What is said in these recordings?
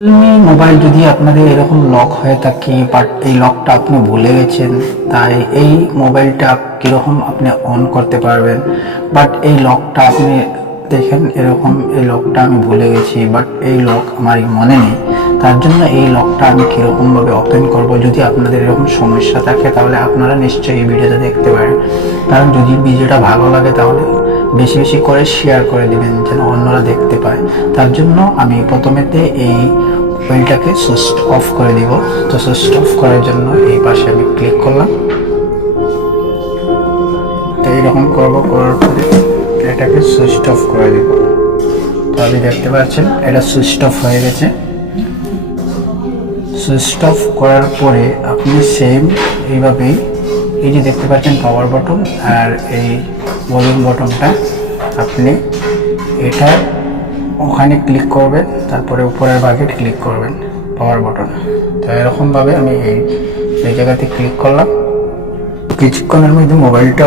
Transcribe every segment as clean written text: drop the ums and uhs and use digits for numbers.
Mobile যদি আপনাদের এরকম লক হয়ে থাকে, বাট এই লকটা আপনি ভুলে গেছেন, তাই এই মোবাইলটা কীরকম আপনি অন করতে পারবেন। বাট এই লকটা আপনি দেখেন, এরকম এই লকটা আমি ভুলে গেছি, বাট এই লক আমার মনে নেই। তার জন্য এই লকটা আমি কীরকমভাবে ওপেন করব, যদি আপনাদের এরকম সমস্যা থাকে তাহলে আপনারা নিশ্চয়ই এই ভিডিওটা দেখতে পারেন। কারণ যদি ভিডিওটা ভালো লাগে তাহলে বেশি বেশি করে শেয়ার করে দিবেন, যেন অন্যরা দেখতে পায়। তার জন্য আমি প্রথমেতে এই মোবাইলটাকে সুইচ অফ করে দিব। তো সুইচ অফ করার জন্য এই পাশে আমি ক্লিক করলাম। তো এইরকম করবো, করার পরে এটাকে সুইচ অফ করে দিব। তো আপনি দেখতে পাচ্ছেন এটা সুইচ অফ হয়ে গেছে। সুইচ অফ করার পরে আপনি সেম এইভাবেই এই যে দেখতে পাচ্ছেন পাওয়ার বাটন আর এই ভলিউম বাটনটা, আপনি এটা ওখানে ক্লিক করবেন, তারপরে উপরের ভাগে ক্লিক করবেন পাওয়ার বাটন। তো এরকমভাবে আমি এই জায়গাতে ক্লিক করলাম। কিছুক্ষণের মধ্যে মোবাইলটা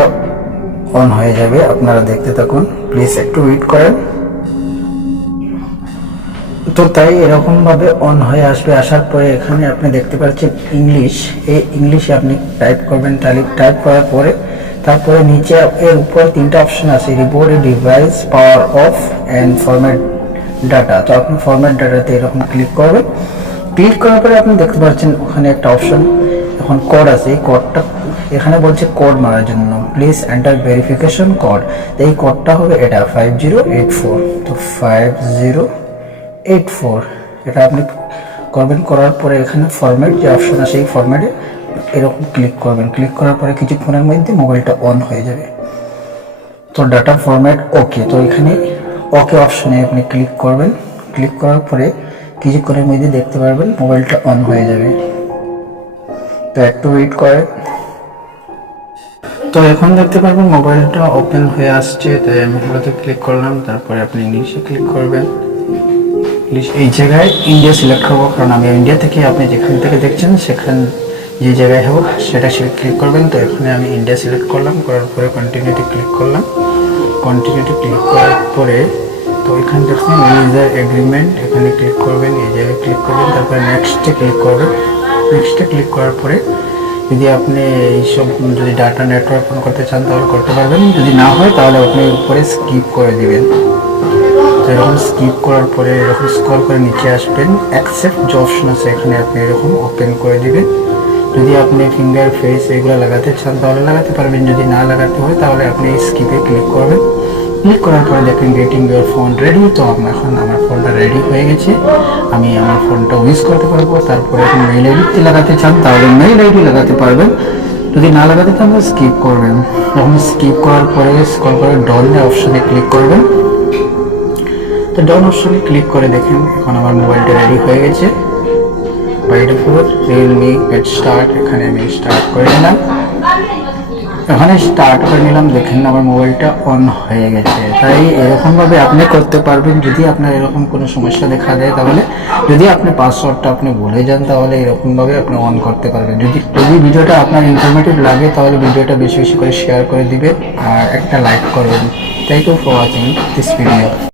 অন হয়ে যাবে, আপনারা দেখতে থাকুন, প্লিজ একটু ওয়েট করেন। তো তাই এরকমভাবে অন হয়ে আসবে। আসার পরে এখানে আপনি দেখতে পাচ্ছেন ইংলিশ, এই ইংলিশে আপনি টাইপ করবেন। টাইপ করার পরে তারপরে নিচে এর উপর তিনটা অপশন আছে, reboot device, power of and format data. তো আপনি ফরম্যাট ডাটাতে এরকম ক্লিক করবেন। ক্লিক করার পরে আপনি দেখতে পাচ্ছেন ওখানে একটা অপশন এখন কোড আছে। এই কোডটা এখানে বলছে কোড মারার জন্য, প্লিজ এন্টার ভেরিফিকেশন কোড। তো এই কোডটা হবে এটা 5084। তো 5084 এটা আপনি করবেন। করার পরে এখানে ফরম্যাট যে অপশন আছে এই ফরম্যাটে এরকম ক্লিক করবেন। ক্লিক করার পরে কিছুক্ষণের মধ্যে মোবাইলটা অন হয়ে যাবে। তো ডাটা ফরম্যাট ওকে। তো এখানে ওকে অপশনে আপনি ক্লিক করবেন। ক্লিক করার পরে কিছুক্ষণের মধ্যে দেখতে পারবেন মোবাইলটা অন হয়ে যাবে। তো একটু ওয়েট করে। তো এখন দেখতে পারবেন মোবাইলটা ওপেন হয়ে আসছে। তাই আমি এগুলোতে ক্লিক করলাম, তারপরে আপনি ইংলিশে ক্লিক করবেন। ইংলিশ এই জায়গায় ইন্ডিয়া সিলেক্ট করবো, কারণ আমি ইন্ডিয়া থেকে, আপনি যেখান থেকে দেখছেন সেখান যে জায়গায় হোক সেটা ক্লিক করবেন। তো এখানে আমি ইন্ডিয়া সিলেক্ট করলাম, করার পরে কন্টিনিউতে ক্লিক করলাম। কন্টিনিউতে ক্লিক করার পরে তো এখানে দেখছেন ইউজার এগ্রিমেন্ট, এখানে ক্লিক করবেন, এই জায়গায় ক্লিক করবেন, তারপরে নেক্সটে ক্লিক করবেন। নেক্সটে ক্লিক করার পরে যদি আপনি এইসব যদি ডাটা নেটওয়ার্ক অন করতে চান তাহলে করতে পারবেন, যদি না হয় তাহলে আপনি উপরে স্কিপ করে দিবেন। তো এরকম স্কিপ করার পরে এরকম স্ক্রল করে নিচে আসবেন, অ্যাকসেপ্ট যে অপশন আছে এখানে আপনি এরকম ওপেন করে দিবেন। যদি আপনি ফিঙ্গার ফেস এগুলো লাগাতে চান তাহলে লাগাতে পারবেন, যদি না লাগাতে হয় তাহলে আপনি স্কিপে ক্লিক করবেন। ক্লিক করার পরে দেখেন গেটিং ইউর ফোন রেডি। তো এখন আমার ফোনটা রেডি হয়ে গেছে, আমি আমার ফোনটা ইউজ করতে পারবো। তারপরে আপনি মেইল আইডি লাগাতে চান তাহলে মেইল আইডি লাগাতে পারবেন, যদি না লাগাতে চান তাহলে স্কিপ করবেন। যখন স্কিপ করার পরে স্ক্রল করে ডন অপশনে ক্লিক করবেন। তো ডন অপশনে ক্লিক করে দেখেন এখন আমার মোবাইলটা রেডি হয়ে গেছে। রিয়েলমি গেট স্টার্ট, এখানে আমি স্টার্ট করে নিলাম। এখানে স্টার্ট করে নিলাম, দেখেন আমার মোবাইলটা অন হয়ে গেছে। তাই এরকমভাবে আপনি করতে পারবেন। যদি আপনার এরকম কোনো সমস্যা দেখা দেয় তাহলে, যদি আপনি পাসওয়ার্ডটা আপনি ভুলে যান তাহলে এরকমভাবে আপনি অন করতে পারবেন। যদি ভিডিওটা আপনার ইনফরমেটিভ লাগে তাহলে ভিডিওটা বেশি বেশি করে শেয়ার করে দিবেন আর একটা লাইক করবেন। Thank you for watching this video.